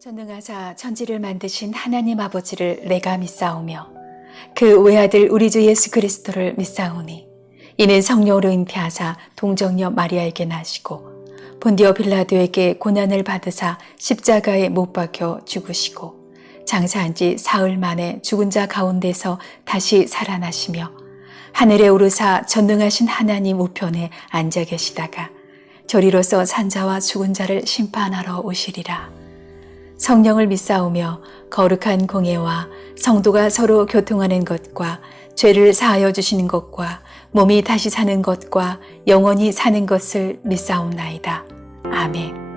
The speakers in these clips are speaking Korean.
전능하사 천지를 만드신 하나님 아버지를 내가 믿사오며 그 외아들 우리 주 예수 그리스도를 믿사오니 이는 성령으로 잉태하사 동정녀 마리아에게 나시고 본디오 빌라도에게 고난을 받으사 십자가에 못 박혀 죽으시고 장사한 지 사흘 만에 죽은 자 가운데서 다시 살아나시며 하늘에 오르사 전능하신 하나님 우편에 앉아 계시다가 저리로서 산자와 죽은 자를 심판하러 오시리라. 성령을 믿사오며 거룩한 공예와 성도가 서로 교통하는 것과 죄를 사하여 주시는 것과 몸이 다시 사는 것과 영원히 사는 것을 믿사옵나이다. 아멘.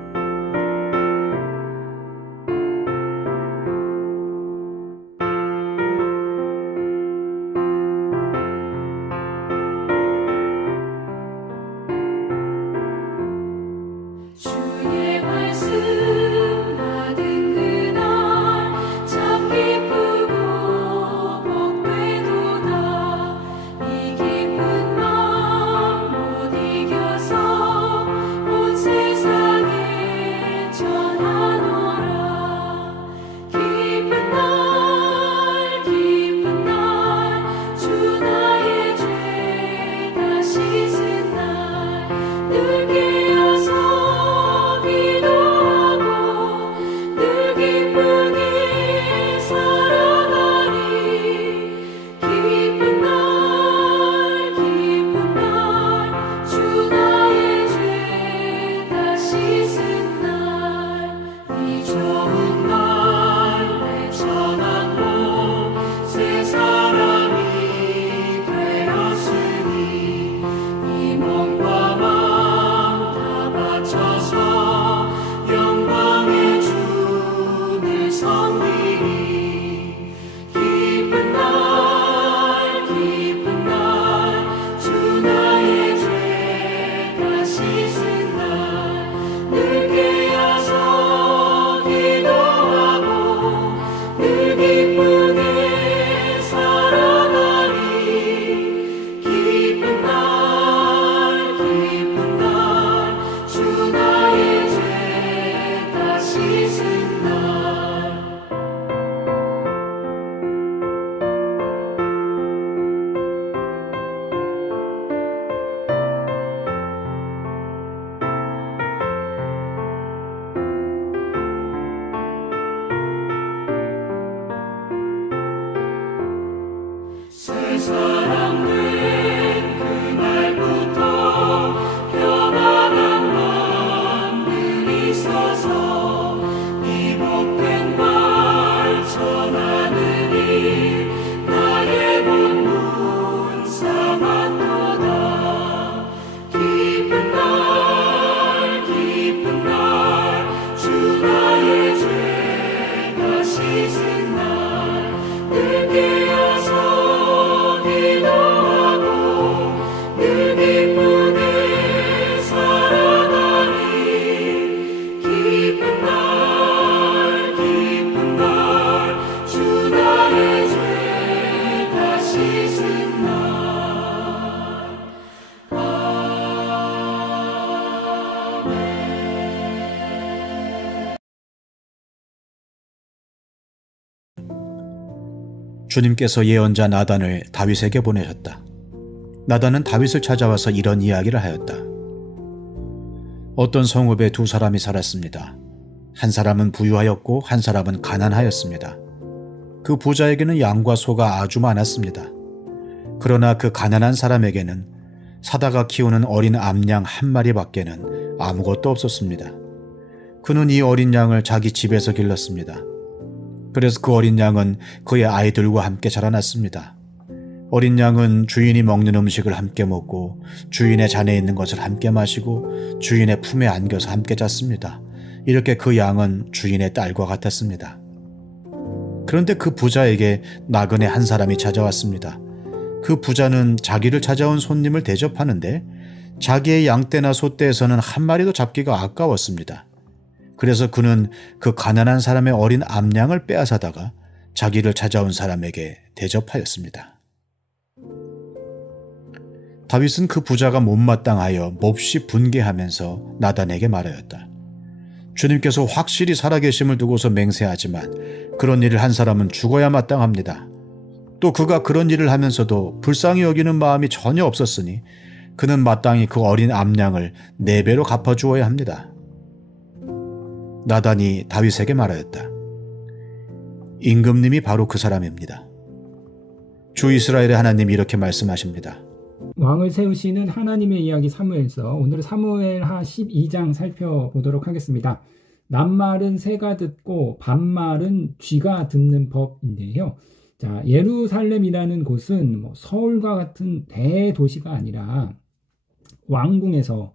주님께서 예언자 나단을 다윗에게 보내셨다. 나단은 다윗을 찾아와서 이런 이야기를 하였다. 어떤 성읍에 두 사람이 살았습니다. 한 사람은 부유하였고 한 사람은 가난하였습니다. 그 부자에게는 양과 소가 아주 많았습니다. 그러나 그 가난한 사람에게는 사다가 키우는 어린 암양 한 마리밖에는 아무것도 없었습니다. 그는 이 어린 양을 자기 집에서 길렀습니다. 그래서 그 어린 양은 그의 아이들과 함께 자라났습니다. 어린 양은 주인이 먹는 음식을 함께 먹고 주인의 잔에 있는 것을 함께 마시고 주인의 품에 안겨서 함께 잤습니다. 이렇게 그 양은 주인의 딸과 같았습니다. 그런데 그 부자에게 나그네 한 사람이 찾아왔습니다. 그 부자는 자기를 찾아온 손님을 대접하는데 자기의 양떼나 소떼에서는 한 마리도 잡기가 아까웠습니다. 그래서 그는 그 가난한 사람의 어린 암양을 빼앗아다가 자기를 찾아온 사람에게 대접하였습니다. 다윗은 그 부자가 못마땅하여 몹시 분개하면서 나단에게 말하였다. 주님께서 확실히 살아계심을 두고서 맹세하지만 그런 일을 한 사람은 죽어야 마땅합니다. 또 그가 그런 일을 하면서도 불쌍히 여기는 마음이 전혀 없었으니 그는 마땅히 그 어린 암양을 4배로 갚아주어야 합니다. 나단이 다윗에게 말하였다. 임금님이 바로 그 사람입니다. 주 이스라엘의 하나님이 이렇게 말씀하십니다. 왕을 세우시는 하나님의 이야기 사무엘서, 오늘은 사무엘하 12장 살펴보도록 하겠습니다. 낱말은 새가 듣고 반말은 쥐가 듣는 법인데요. 자, 예루살렘이라는 곳은 서울과 같은 대도시가 아니라 왕궁에서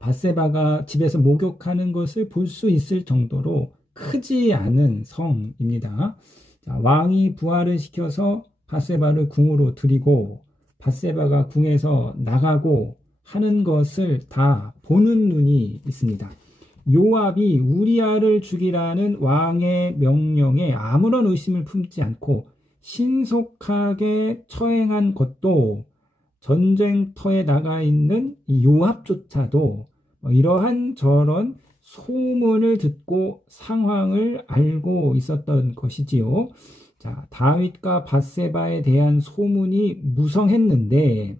밧세바가 집에서 목욕하는 것을 볼 수 있을 정도로 크지 않은 성입니다. 자, 왕이 부하를 시켜서 밧세바를 궁으로 들이고 밧세바가 궁에서 나가고 하는 것을 다 보는 눈이 있습니다. 요압이 우리아를 죽이라는 왕의 명령에 아무런 의심을 품지 않고 신속하게 처행한 것도 전쟁터에 나가 있는 이 요압조차도 이러한 저런 소문을 듣고 상황을 알고 있었던 것이지요. 자, 다윗과 밧세바에 대한 소문이 무성했는데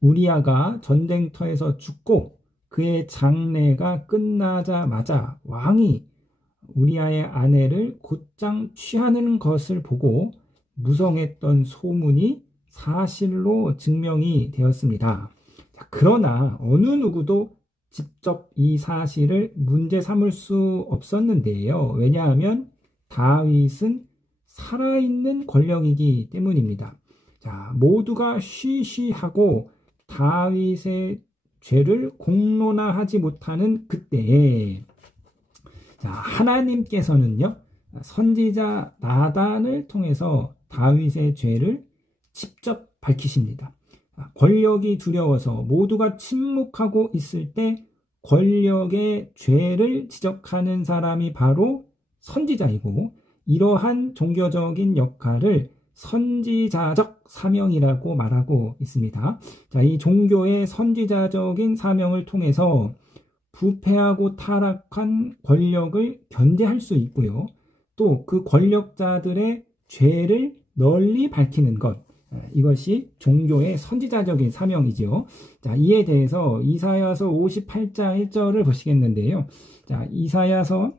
우리아가 전쟁터에서 죽고 그의 장례가 끝나자마자 왕이 우리아의 아내를 곧장 취하는 것을 보고 무성했던 소문이 사실로 증명이 되었습니다. 자, 그러나 어느 누구도 직접 이 사실을 문제 삼을 수 없었는데요. 왜냐하면 다윗은 살아있는 권력이기 때문입니다. 자, 모두가 쉬쉬하고 다윗의 죄를 공론화하지 못하는 그때에 자, 하나님께서는요, 선지자 나단을 통해서 다윗의 죄를 직접 밝히십니다. 권력이 두려워서 모두가 침묵하고 있을 때 권력의 죄를 지적하는 사람이 바로 선지자이고, 이러한 종교적인 역할을 선지자적 사명이라고 말하고 있습니다. 자, 이 종교의 선지자적인 사명을 통해서 부패하고 타락한 권력을 견제할 수 있고요. 또 그 권력자들의 죄를 널리 밝히는 것, 이것이 종교의 선지자적인 사명이지요. 자, 이에 대해서 이사야서 58장 1절을 보시겠는데요. 자, 이사야서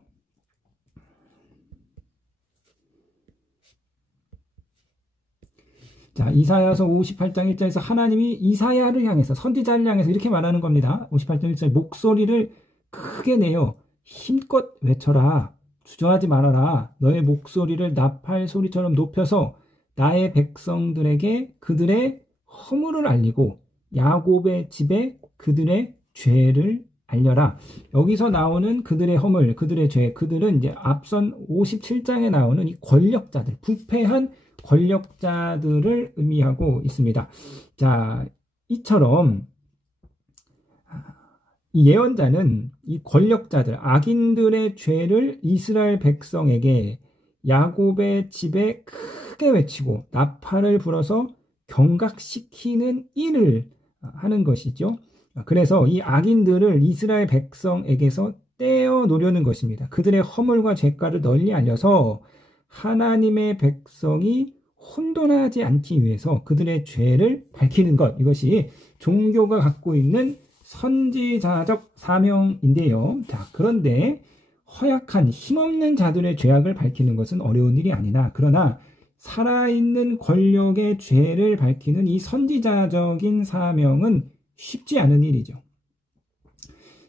58장 1절에서 하나님이 이사야를 향해서, 선지자를 향해서 이렇게 말하는 겁니다. 58장 1절, 목소리를 크게 내어 힘껏 외쳐라. 주저하지 말아라. 너의 목소리를 나팔 소리처럼 높여서 나의 백성들에게 그들의 허물을 알리고 야곱의 집에 그들의 죄를 알려라. 여기서 나오는 그들의 허물, 그들의 죄, 그들은 이제 앞선 57장에 나오는 이 권력자들, 부패한 권력자들을 의미하고 있습니다. 자, 이처럼 이 예언자는 이 권력자들, 악인들의 죄를 이스라엘 백성에게 야곱의 집에 크게 외치고 나팔을 불어서 경각시키는 일을 하는 것이죠. 그래서 이 악인들을 이스라엘 백성에게서 떼어 놓으려는 것입니다. 그들의 허물과 죄가를 널리 알려서 하나님의 백성이 혼돈하지 않기 위해서 그들의 죄를 밝히는 것, 이것이 종교가 갖고 있는 선지자적 사명인데요. 자, 그런데 허약한 힘없는 자들의 죄악을 밝히는 것은 어려운 일이 아니나, 그러나 살아있는 권력의 죄를 밝히는 이 선지자적인 사명은 쉽지 않은 일이죠.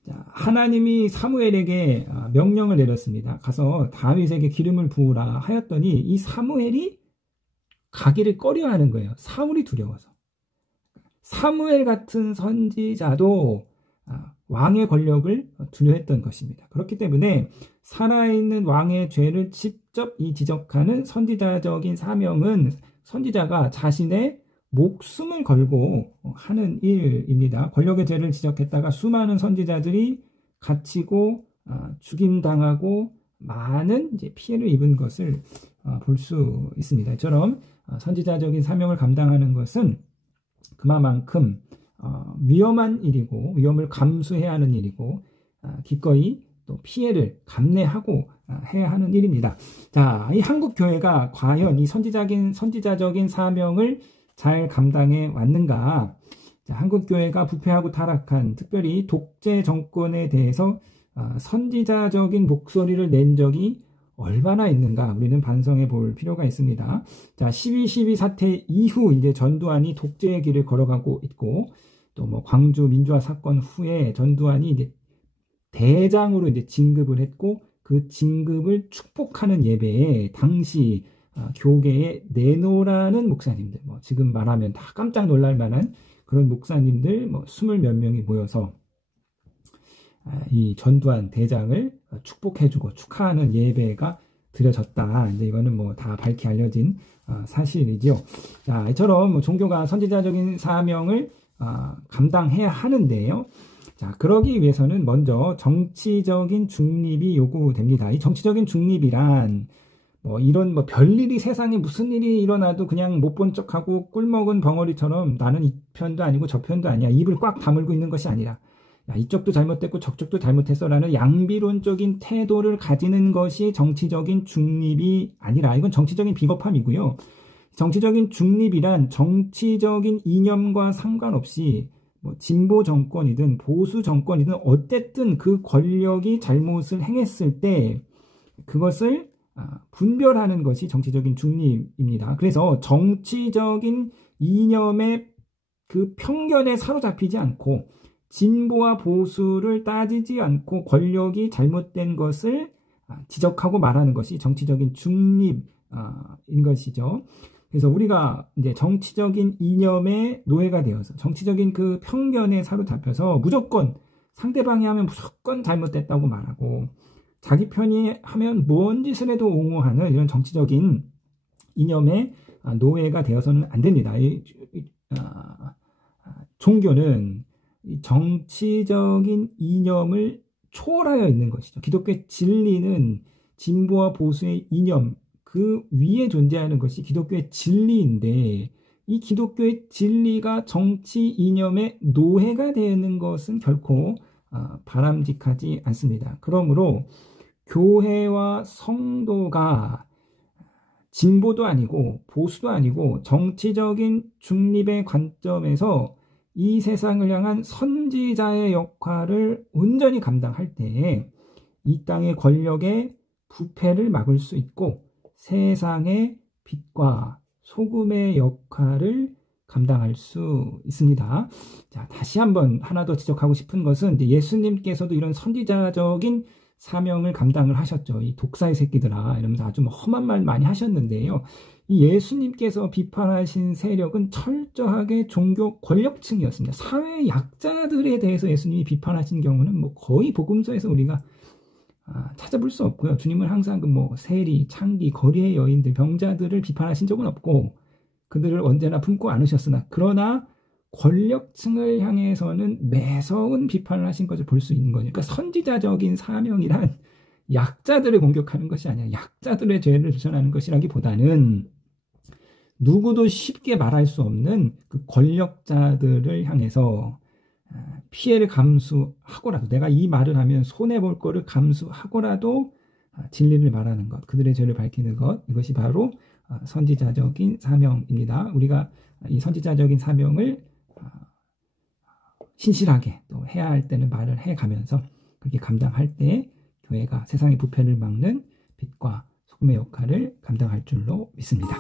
자, 하나님이 사무엘에게 명령을 내렸습니다. 가서 다윗에게 기름을 부으라 하였더니 이 사무엘이 가기를 꺼려하는 거예요. 사울이 두려워서. 사무엘 같은 선지자도 왕의 권력을 두려워했던 것입니다. 그렇기 때문에 살아있는 왕의 죄를 직접 지적하는 선지자적인 사명은 선지자가 자신의 목숨을 걸고 하는 일입니다. 권력의 죄를 지적했다가 수많은 선지자들이 갇히고 죽임당하고 많은 피해를 입은 것을 볼 수 있습니다. 이처럼 선지자적인 사명을 감당하는 것은 그만큼 위험한 일이고 위험을 감수해야 하는 일이고 기꺼이 또 피해를 감내하고 해야 하는 일입니다. 자, 이 한국 교회가 과연 이 선지자적인 사명을 잘 감당해 왔는가? 자, 한국 교회가 부패하고 타락한 특별히 독재 정권에 대해서 선지자적인 목소리를 낸 적이 얼마나 있는가 우리는 반성해 볼 필요가 있습니다. 자, 12.12 사태 이후 이제 전두환이 독재의 길을 걸어가고 있고 또 뭐 광주 민주화 사건 후에 전두환이 이제 대장으로 이제 진급을 했고 그 진급을 축복하는 예배에 당시 교계에 내노라는 목사님들, 뭐 지금 말하면 다 깜짝 놀랄 만한 그런 목사님들 뭐 20몇 명이 모여서 이 전두환 대장을 축복해주고 축하하는 예배가 드려졌다. 이제 이거는 뭐 다 밝히 알려진 사실이죠. 자, 이처럼 뭐 종교가 선지자적인 사명을 감당해야 하는데요. 자, 그러기 위해서는 먼저 정치적인 중립이 요구됩니다. 이 정치적인 중립이란 뭐 이런 뭐 별일이 세상에 무슨 일이 일어나도 그냥 못 본 척하고 꿀먹은 벙어리처럼 나는 이 편도 아니고 저 편도 아니야. 입을 꽉 다물고 있는 것이 아니라 야, 이쪽도 잘못됐고 저쪽도 잘못했어라는 양비론적인 태도를 가지는 것이 정치적인 중립이 아니라 이건 정치적인 비겁함이고요. 정치적인 중립이란 정치적인 이념과 상관없이 뭐 진보 정권이든 보수 정권이든 어쨌든 그 권력이 잘못을 행했을 때 그것을 분별하는 것이 정치적인 중립입니다. 그래서 정치적인 이념의 그 편견에 사로잡히지 않고 진보와 보수를 따지지 않고 권력이 잘못된 것을 지적하고 말하는 것이 정치적인 중립인 것이죠. 그래서 우리가 이제 정치적인 이념의 노예가 되어서 정치적인 그 편견에 사로잡혀서 무조건 상대방이 하면 무조건 잘못됐다고 말하고 자기 편이 하면 뭔 짓을 해도 옹호하는 이런 정치적인 이념의 노예가 되어서는 안 됩니다. 종교는 정치적인 이념을 초월하여 있는 것이죠. 기독교의 진리는 진보와 보수의 이념 그 위에 존재하는 것이 기독교의 진리인데 이 기독교의 진리가 정치 이념의 노예가 되는 것은 결코 바람직하지 않습니다. 그러므로 교회와 성도가 진보도 아니고 보수도 아니고 정치적인 중립의 관점에서 이 세상을 향한 선지자의 역할을 온전히 감당할 때 이 땅의 권력의 부패를 막을 수 있고 세상의 빛과 소금의 역할을 감당할 수 있습니다. 자, 다시 한번 하나 더 지적하고 싶은 것은 이제 예수님께서도 이런 선지자적인 사명을 감당을 하셨죠. 이 독사의 새끼들아 이러면서 아주 험한 말 많이 하셨는데요. 이 예수님께서 비판하신 세력은 철저하게 종교 권력층이었습니다. 사회 약자들에 대해서 예수님이 비판하신 경우는 뭐 거의 복음서에서 우리가 찾아볼 수 없고요. 주님은 항상 그 뭐 세리, 창기, 거리의 여인들, 병자들을 비판하신 적은 없고 그들을 언제나 품고 안으셨으나 그러나 권력층을 향해서는 매서운 비판을 하신 것을 볼 수 있는 거죠. 그러니까 선지자적인 사명이란 약자들을 공격하는 것이 아니라 약자들의 죄를 주장하는 것이라기보다는 누구도 쉽게 말할 수 없는 그 권력자들을 향해서 피해를 감수하고라도 내가 이 말을 하면 손해볼 거를 감수하고라도 진리를 말하는 것, 그들의 죄를 밝히는 것, 이것이 바로 선지자적인 사명입니다. 우리가 이 선지자적인 사명을 신실하게 또 해야 할 때는 말을 해가면서 그렇게 감당할 때 교회가 세상의 부패를 막는 빛과 소금의 역할을 감당할 줄로 믿습니다.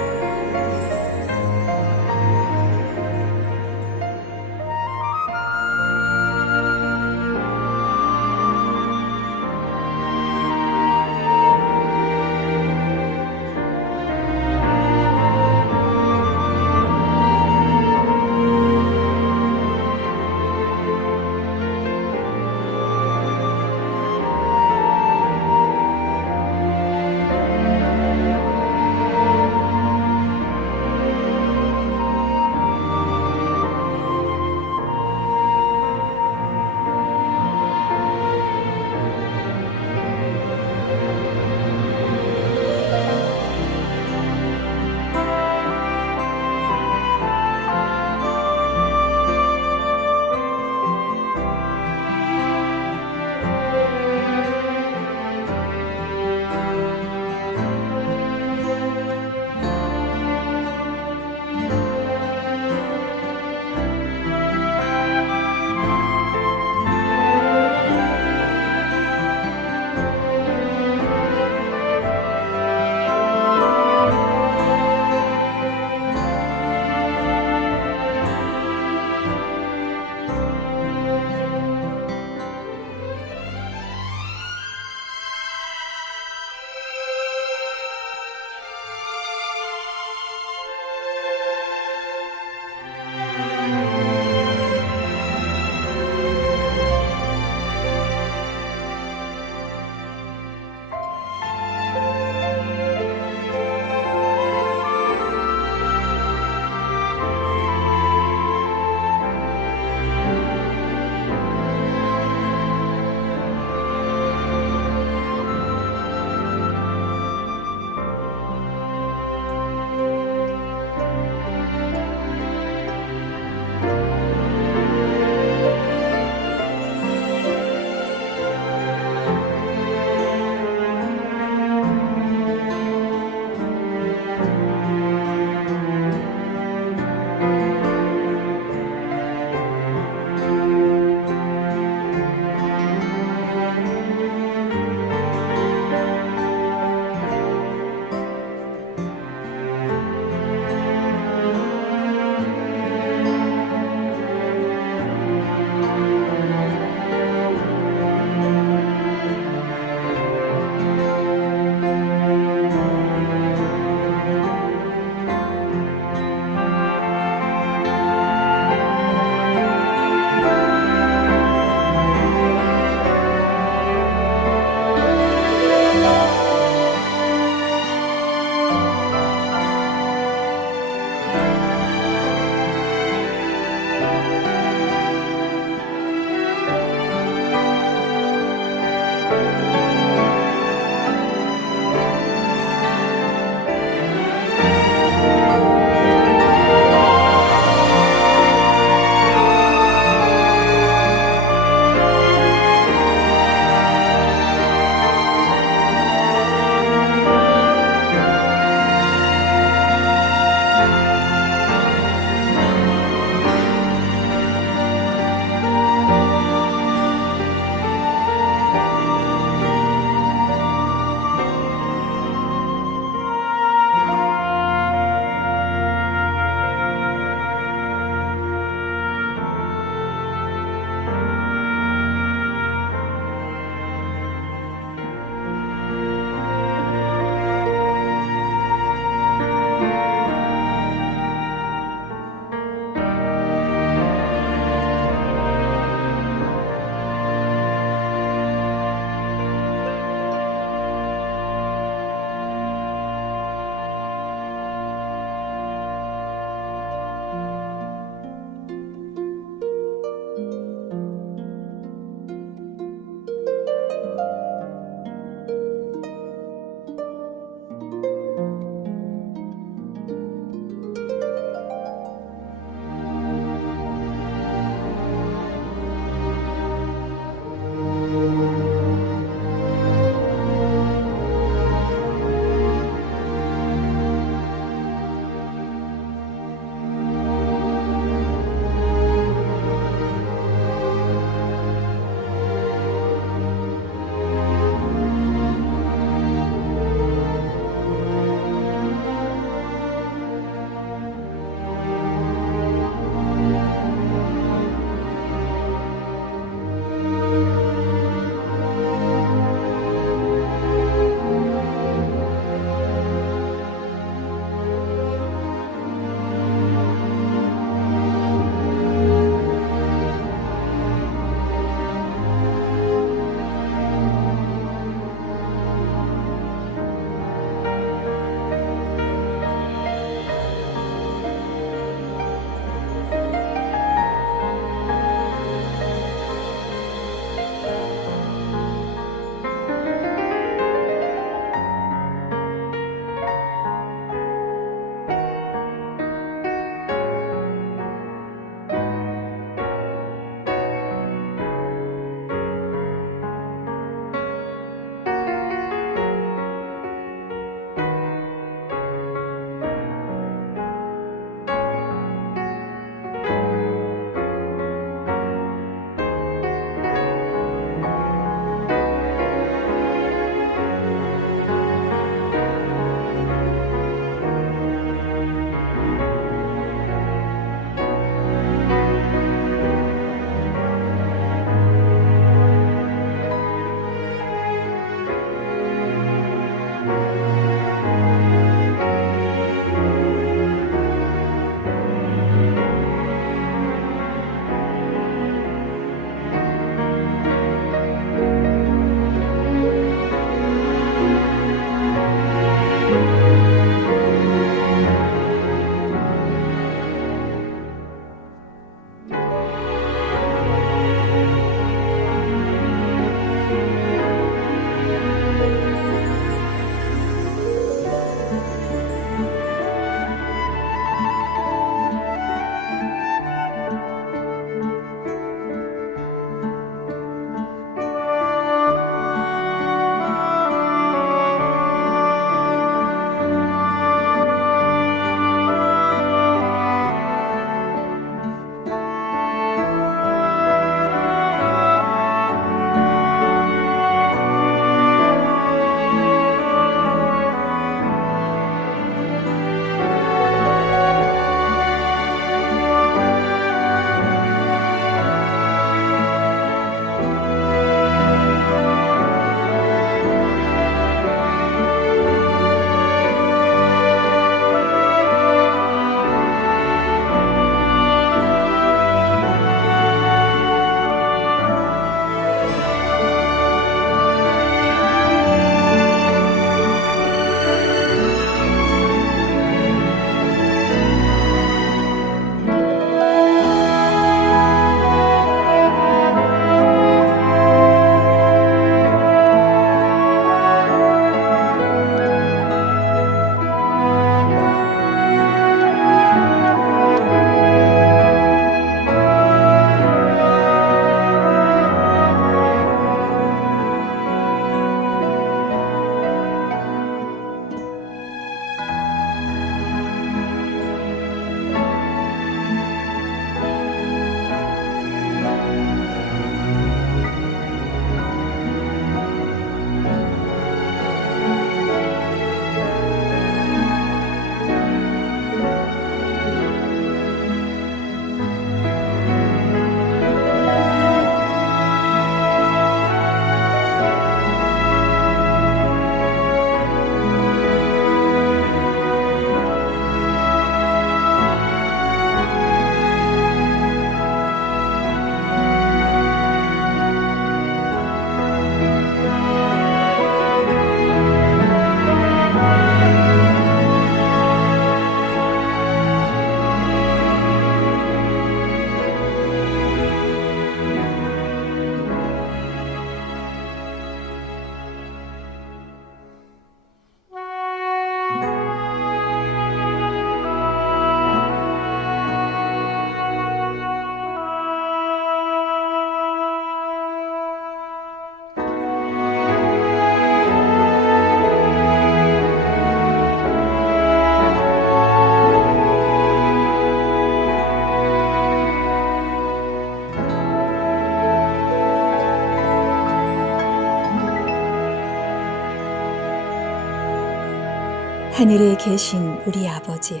하늘에 계신 우리 아버지여,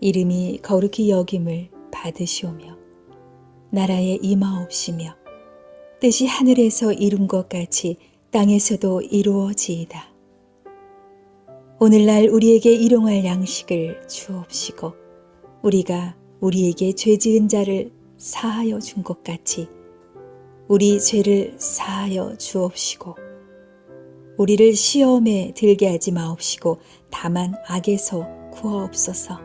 이름이 거룩히 여김을 받으시오며 나라에 임하옵시며 뜻이 하늘에서 이룬 것 같이 땅에서도 이루어지이다. 오늘날 우리에게 일용할 양식을 주옵시고 우리가 우리에게 죄 지은 자를 사하여 준 것 같이 우리 죄를 사하여 주옵시고 우리를 시험에 들게 하지 마옵시고 다만 악에서 구하옵소서.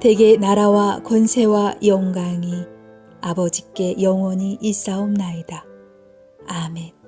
대개 나라와 권세와 영광이 아버지께 영원히 있사옵나이다. 아멘.